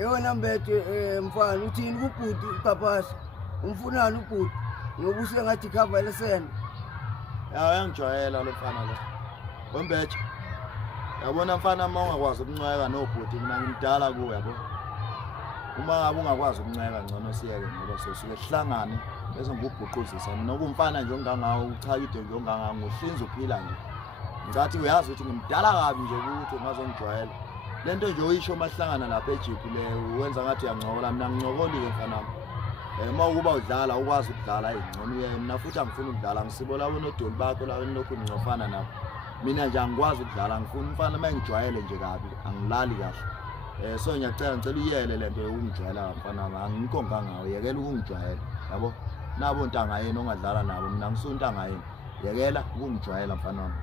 Eyona mbethe mfana uthini kubhuti uqaphasha umfunani ubhuti ngoba usengathi cover lesene. Ya uyangijwayela lo mfana lo. Wembethe. Yabona mfana uma ungakwazi ukuncweka nobhuti mina ngimdala kuwe yabo. Uma ngabe ungakwazi ukunceka ngcono siyeke ngoba sosuke sihlangane bese ngikubhuquzisa mina okumfana nje ongangawo uchakide nje ongangawo ngohlinza uphila nje. Ngathi uyazi ukuthi ngimdala kabi nje ukuthi ungazongijwayela. Lento nje oyisho mahlangana lapha ejipu le wenza ngathi uyancokola mina ngincokolile mfana wami. Uma ukuba udlala ukwazi ukudlala ingcono uye mina futhi angifuni ukudlala ngisibola wenodoli bakho la wenilokhu ngicofana nabo. Mina nje angikwazi ukudlala ngifuna umfana mangijwayele nje kabi angilali kahle. So ngiyacela uyele lento yokungijwayela mfana wami angikho ngangawo yekela ukungijwayela yabo. Nabo ntanga yena ongadlala nabo mina ngisuntanga yena. Yekela ukungijwayela mfana wami.